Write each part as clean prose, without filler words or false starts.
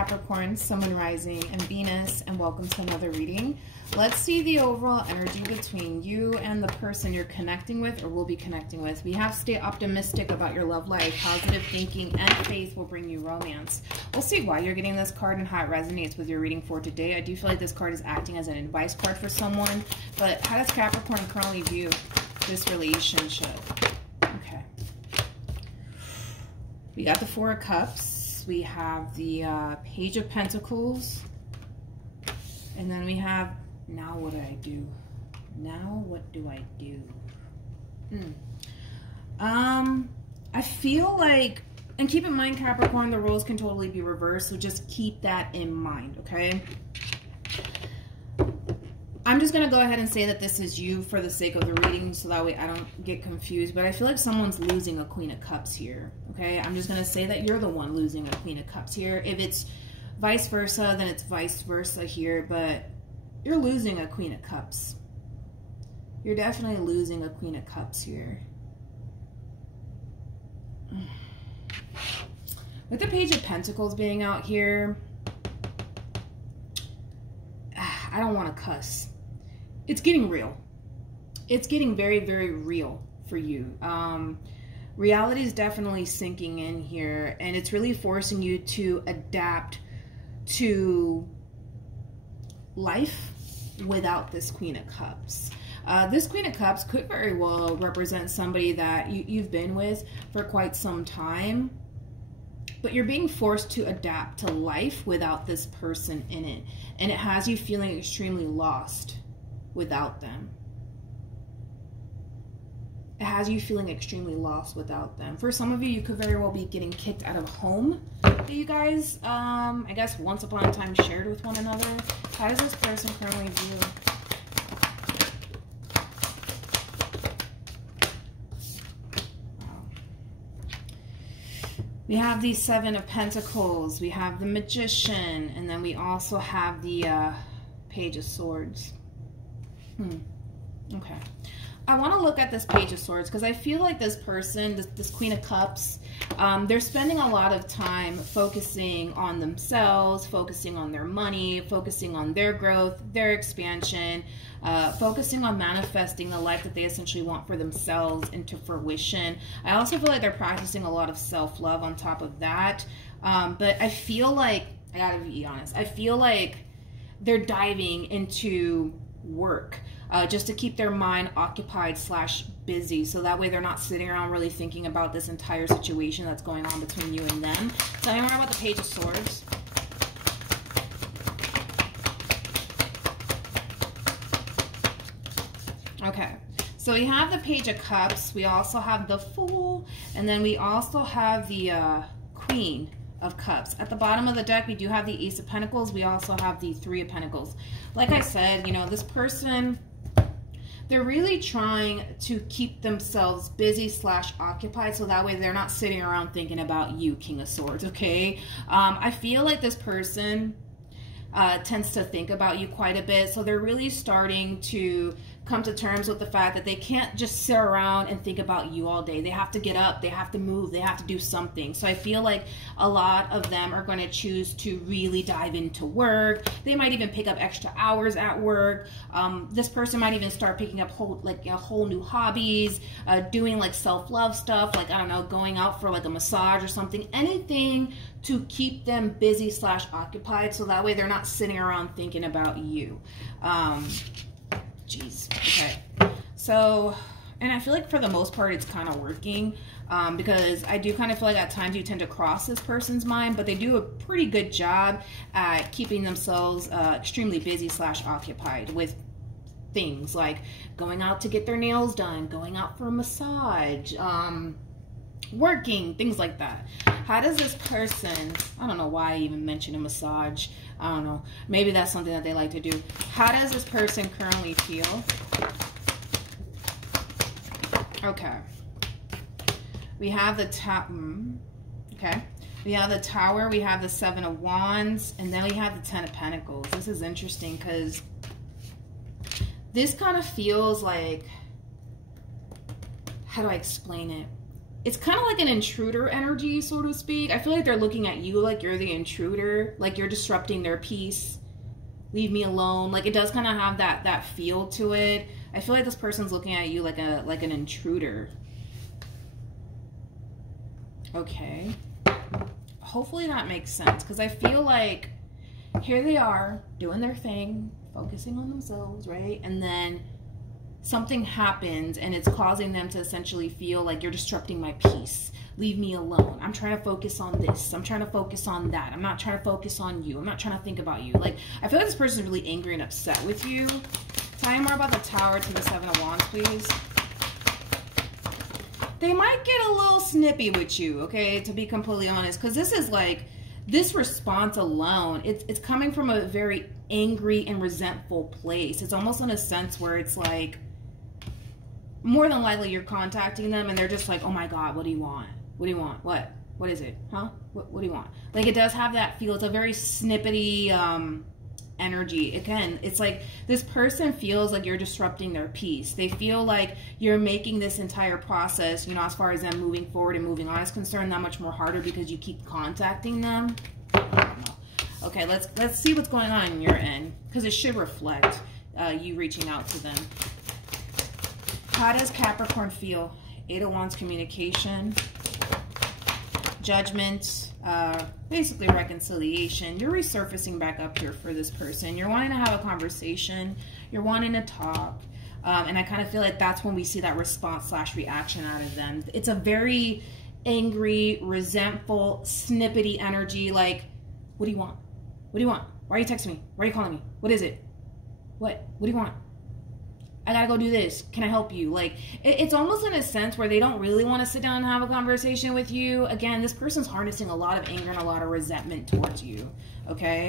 Capricorn, Sun, Moon, Rising, and Venus, and welcome to another reading. Let's see the overall energy between you and the person you're connecting with or will be connecting with. We have stay optimistic about your love life. Positive thinking and faith will bring you romance. We'll see why you're getting this card and how it resonates with your reading for today. I do feel like this card is acting as an advice card for someone, but how does Capricorn currently view this relationship? Okay. We got the Four of Cups. We have the Page of Pentacles. And then we have, now what do I do? Now what do I do? I feel like, and keep in mind, Capricorn, the roles can totally be reversed, so just keep that in mind, okay? I'm just going to go ahead and say that this is you for the sake of the reading, so that way I don't get confused. But I feel like someone's losing a Queen of Cups here, okay? I'm just going to say that you're the one losing a Queen of Cups here. If it's vice versa, then it's vice versa here. But you're losing a Queen of Cups. You're definitely losing a Queen of Cups here. With the Page of Pentacles being out here, I don't want to cuss. It's getting real. It's getting very, very real for you. Reality is definitely sinking in here, and it's really forcing you to adapt to life without this Queen of Cups. This Queen of Cups could very well represent somebody that you've been with for quite some time, but you're being forced to adapt to life without this person in it. And it has you feeling extremely lost without them. It has you feeling extremely lost without them. For some of you, you could very well be getting kicked out of home that you guys, I guess, once upon a time shared with one another. How does this person currently view? We have the Seven of Pentacles, we have the Magician, and then we also have the Page of Swords. Okay. I want to look at this Page of Swords because I feel like this person, this Queen of Cups, they're spending a lot of time focusing on themselves, focusing on their money, focusing on their growth, their expansion, focusing on manifesting the life that they essentially want for themselves into fruition. I also feel like they're practicing a lot of self-love on top of that. But I feel like, I gotta be honest, I feel like they're diving into work just to keep their mind occupied / busy, so that way they're not sitting around really thinking about this entire situation that's going on between you and them. Tell me more about the Page of Swords. Okay, so we have the Page of Cups, we also have the Fool, and then we also have the Queen of Cups. At the bottom of the deck, we do have the Ace of Pentacles. We also have the Three of Pentacles. Like I said, you know, this person, they're really trying to keep themselves busy / occupied, so that way they're not sitting around thinking about you, King of Swords, okay? I feel like this person tends to think about you quite a bit, so they're really starting to come to terms with the fact that they can't just sit around and think about you all day. They have to get up, they have to move, they have to do something. So I feel like a lot of them are going to choose to really dive into work. They might even pick up extra hours at work. This person might even start picking up whole new hobbies, doing like self-love stuff, like, I don't know, going out for like a massage or something, anything to keep them busy / occupied, so that way they're not sitting around thinking about you. Jeez. Okay. So, and I feel like for the most part it's kind of working, because I do kind of feel like at times you tend to cross this person's mind, but they do a pretty good job at keeping themselves extremely busy / occupied with things like going out to get their nails done, going out for a massage, working, things like that. How does this person, I don't know why I even mentioned a massage, I don't know, maybe that's something that they like to do. How does this person currently feel? Okay, we have the okay, we have the Tower, we have the Seven of Wands, and then we have the Ten of Pentacles. This is interesting because this kind of feels like, how do I explain it? it's kind of like an intruder energy, so to speak. I feel like they're looking at you like you're the intruder, like you're disrupting their peace. Leave me alone. Like, it does kind of have that feel to it. I feel like this person's looking at you like an intruder. Okay. Hopefully that makes sense, because I feel like here they are doing their thing, focusing on themselves, right? And then something happens and it's causing them to essentially feel like you're disrupting my peace. Leave me alone. I'm trying to focus on this. I'm trying to focus on that. I'm not trying to focus on you. I'm not trying to think about you. Like, I feel like this person is really angry and upset with you. Tell me more about the Tower to the Seven of Wands, please. They might get a little snippy with you, okay, to be completely honest, because this is like, this response alone, it's coming from a very angry and resentful place. It's almost in a sense where it's like, more than likely you're contacting them and they're just like, oh my God, what do you want? What do you want? What is it? Huh? What do you want? Like, it does have that feel. It's a very snippety energy. Again, it's like this person feels like you're disrupting their peace. They feel like you're making this entire process, you know, as far as them moving forward and moving on is concerned, that much more harder because you keep contacting them. I don't know. Okay, let's see what's going on in your end, because it should reflect you reaching out to them. How does Capricorn feel? Eight of Wands, communication, Judgment, basically reconciliation. You're resurfacing back up here for this person. You're wanting to have a conversation. You're wanting to talk. And I kind of feel like that's when we see that response / reaction out of them. It's a very angry, resentful, snippety energy. Like, what do you want? What do you want? Why are you texting me? Why are you calling me? What is it? What do you want? I gotta go do this. Can I help you? Like, it's almost in a sense where they don't really want to sit down and have a conversation with you. Again, this person's harnessing a lot of anger and a lot of resentment towards you, okay?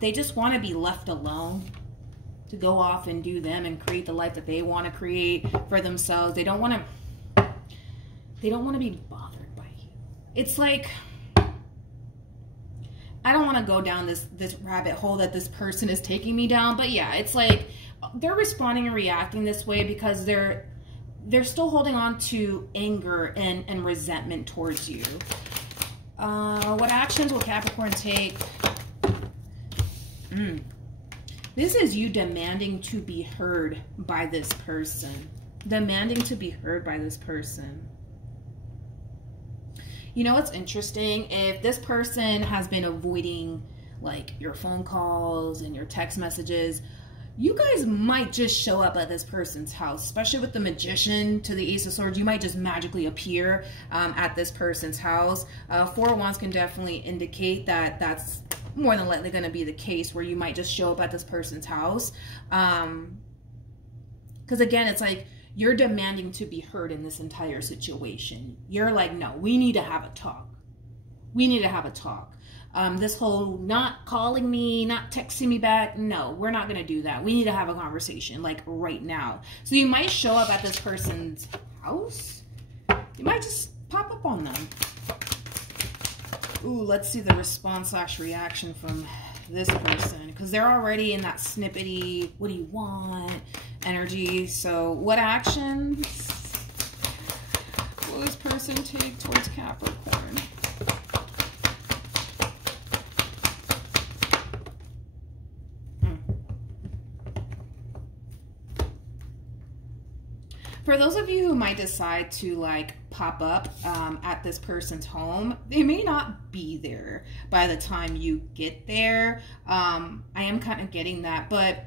They just want to be left alone to go off and do them and create the life that they want to create for themselves. They don't want to be bothered by you. It's like, I don't want to go down this rabbit hole that this person is taking me down, but yeah, it's like, they're responding and reacting this way because they're still holding on to anger and resentment towards you. What actions will Capricorn take? This is you demanding to be heard by this person. Demanding to be heard by this person. You know what's interesting? If this person has been avoiding like your phone calls and your text messages, you guys might just show up at this person's house, especially with the Magician to the Ace of Swords. You might just magically appear at this person's house. Four of Wands can definitely indicate that that's more than likely going to be the case, where you might just show up at this person's house. Because again, it's like you're demanding to be heard in this entire situation. You're like, no, we need to have a talk. We need to have a talk. This whole not calling me, not texting me back, no, we're not going to do that. We need to have a conversation, like right now. So you might show up at this person's house. You might just pop up on them. Ooh, let's see the response / reaction from this person, because they're already in that snippety, what do you want energy. So what actions will this person take towards Capricorn? For those of you who might decide to like pop up at this person's home, they may not be there by the time you get there. I am kind of getting that, but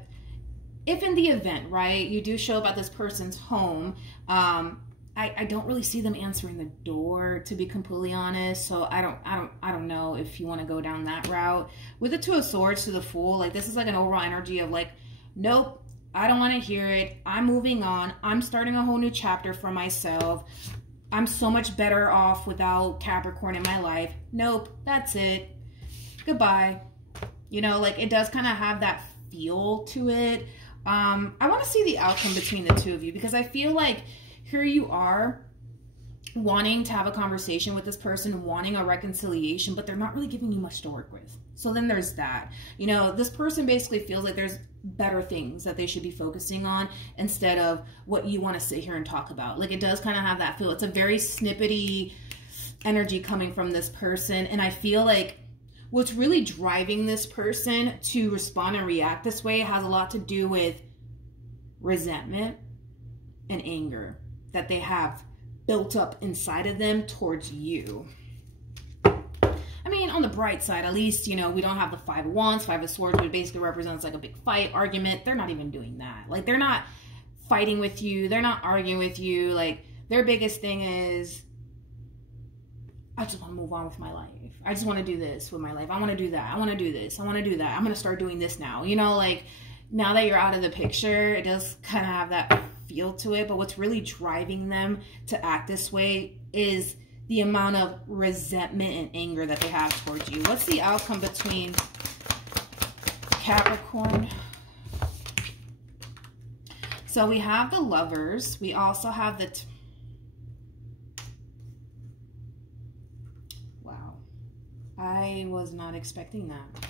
if in the event, right, you do show up at this person's home, I don't really see them answering the door, to be completely honest. So I don't know if you want to go down that route. With the Two of Swords to the Fool, like this is like an overall energy of like, nope, I don't want to hear it. I'm moving on. I'm starting a whole new chapter for myself. I'm so much better off without Capricorn in my life. Nope, that's it. Goodbye. You know, like it does kind of have that feel to it. I want to see the outcome between the two of you, because I feel like here you are wanting to have a conversation with this person, wanting a reconciliation, but they're not really giving you much to work with. So then there's that. You know, this person basically feels like there's better things that they should be focusing on instead of what you want to sit here and talk about. Like, it does kind of have that feel. It's a very snippety energy coming from this person. And I feel like what's really driving this person to respond and react this way has a lot to do with resentment and anger that they have built up inside of them towards you. I mean, on the bright side, at least, you know, we don't have the Five of Wands, Five of Swords, which basically represents like a big fight, argument. They're not even doing that. Like, they're not fighting with you. They're not arguing with you. Like, their biggest thing is, I just want to move on with my life. I just want to do this with my life. I want to do that. I want to do this. I want to do that. I'm going to start doing this now. You know, like, now that you're out of the picture, it does kind of have that feel to it. But what's really driving them to act this way is the amount of resentment and anger that they have towards you. What's the outcome between Capricorn? So we have the Lovers. We also have the... Wow. I was not expecting that.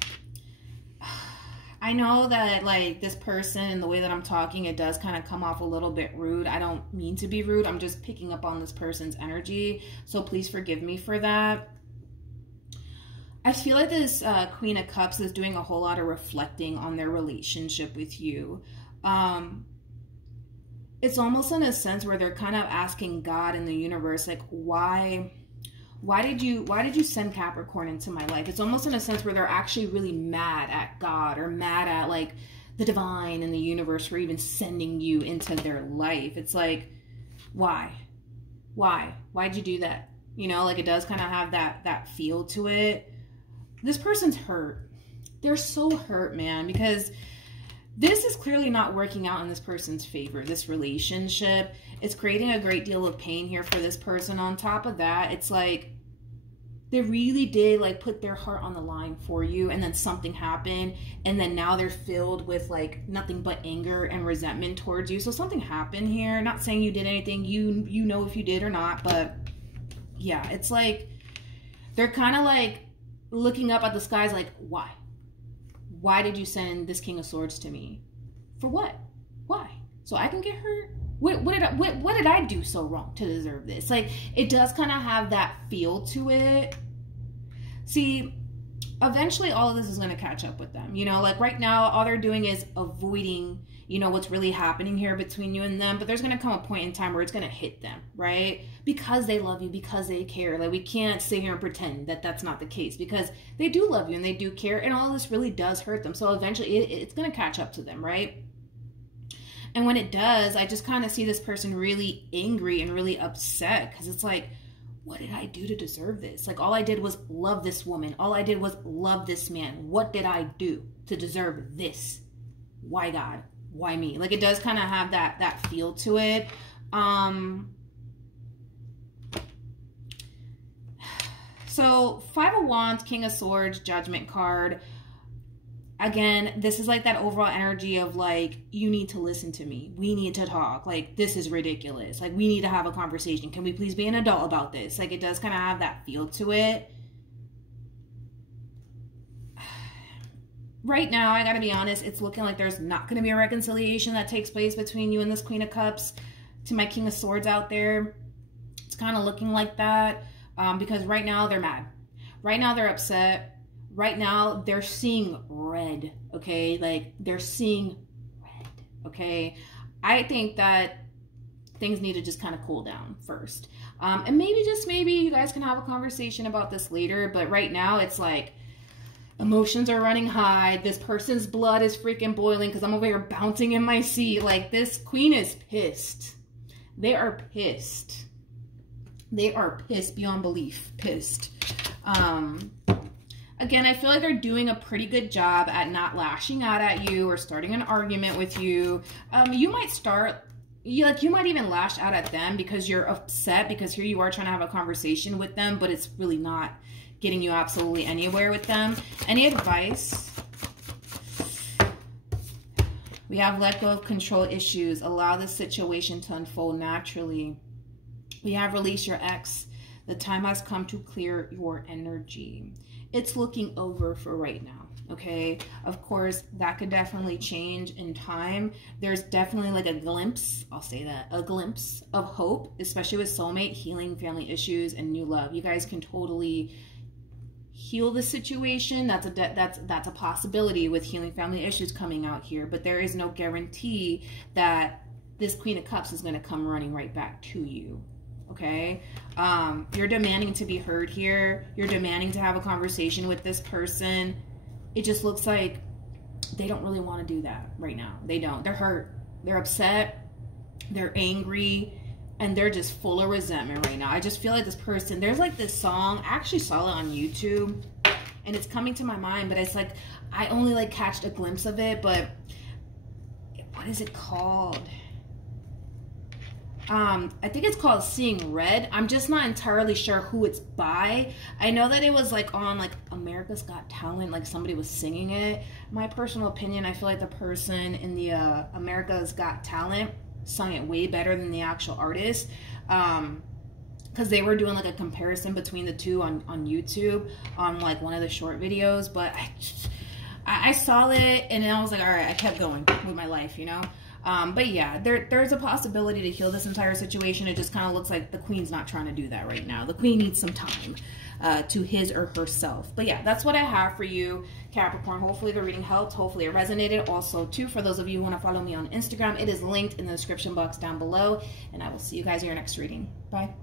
I know that, like, this person and the way that I'm talking, it does kind of come off a little bit rude. I don't mean to be rude. I'm just picking up on this person's energy. So please forgive me for that. I feel like this Queen of Cups is doing a whole lot of reflecting on their relationship with you. It's almost in a sense where they're kind of asking God and the universe, like, why did you send Capricorn into my life? It's almost in a sense where they're actually really mad at God or mad at, like, the divine and the universe for even sending you into their life. It's like, why'd you do that? You know, like, it does kind of have that feel to it. This person's hurt. They're so hurt, man, because this is clearly not working out in this person's favor. This relationship, it's creating a great deal of pain here for this person. On top of that, it's like they really did, like, put their heart on the line for you, and then something happened, and then now they're filled with, like, nothing but anger and resentment towards you. So something happened here. Not saying you did anything. You know if you did or not, but yeah, it's like they're kind of like looking up at the skies like, why? Why did you send this King of Swords to me? For what? Why? So I can get hurt? What did I do so wrong to deserve this? Like, it does kind of have that feel to it. See, eventually all of this is going to catch up with them. You know, like, right now, all they're doing is avoiding, you know, what's really happening here between you and them. But there's going to come a point in time where it's going to hit them, right? Because they love you, because they care. Like, we can't sit here and pretend that that's not the case, because they do love you and they do care. And all this really does hurt them. So eventually it's going to catch up to them, right? And when it does, I just kind of see this person really angry and really upset, because it's like, what did I do to deserve this? Like, all I did was love this woman. All I did was love this man. What did I do to deserve this? Why, God? Why me? Like, it does kind of have that feel to it. So, Five of Wands, King of Swords, Judgment card. Again, this is like that overall energy of, like, you need to listen to me. We need to talk. Like, this is ridiculous. Like, we need to have a conversation. Can we please be an adult about this? Like, it does kind of have that feel to it. Right now, I gotta be honest, it's looking like there's not gonna be a reconciliation that takes place between you and this Queen of Cups. To my King of Swords out there, it's kind of looking like that, because right now they're mad. Right now they're upset. Right now, they're seeing red, okay? Like, they're seeing red, okay? I think that things need to just kind of cool down first. And maybe, just maybe, you guys can have a conversation about this later. But right now, it's like, emotions are running high. This person's blood is freaking boiling because I'm over here bouncing in my seat. Like, this queen is pissed. They are pissed. They are pissed beyond belief. Pissed. Again, I feel like they're doing a pretty good job at not lashing out at you or starting an argument with you. You might you might even lash out at them because you're upset, because here you are trying to have a conversation with them, but it's really not getting you absolutely anywhere with them. Any advice? We have let go of control issues. Allow the situation to unfold naturally. We have release your ex. The time has come to clear your energy. It's looking over for right now, okay? Of course, that could definitely change in time. There's definitely like a glimpse, I'll say that, a glimpse of hope, especially with soulmate, healing, family issues, and new love. You guys can totally heal the situation. That's a possibility with healing family issues coming out here, but there is no guarantee that this Queen of Cups is going to come running right back to you. Okay, you're demanding to be heard here. You're demanding to have a conversation with this person. It just looks like they don't really want to do that right now. They don't. They're hurt. They're upset. They're angry. And they're just full of resentment right now. I just feel like this person, there's like this song. I actually saw it on YouTube. And it's coming to my mind. But it's like, I only like catched a glimpse of it. But what is it called? I think it's called Seeing Red. I'm just not entirely sure who it's by. I know that it was like on like America's Got Talent, like somebody was singing it. My personal opinion, I feel like the person in the America's Got Talent sung it way better than the actual artist, because they were doing like a comparison between the two on YouTube on like one of the short videos. But I saw it and I was like, all right, I kept going with my life, you know. But yeah, there's a possibility to heal this entire situation. It just kind of looks like the Queen's not trying to do that right now. The Queen needs some time to his or herself. But yeah, that's what I have for you, Capricorn. Hopefully the reading helped. Hopefully it resonated. Also, too, for those of you who want to follow me on Instagram, it is linked in the description box down below. And I will see you guys in your next reading. Bye.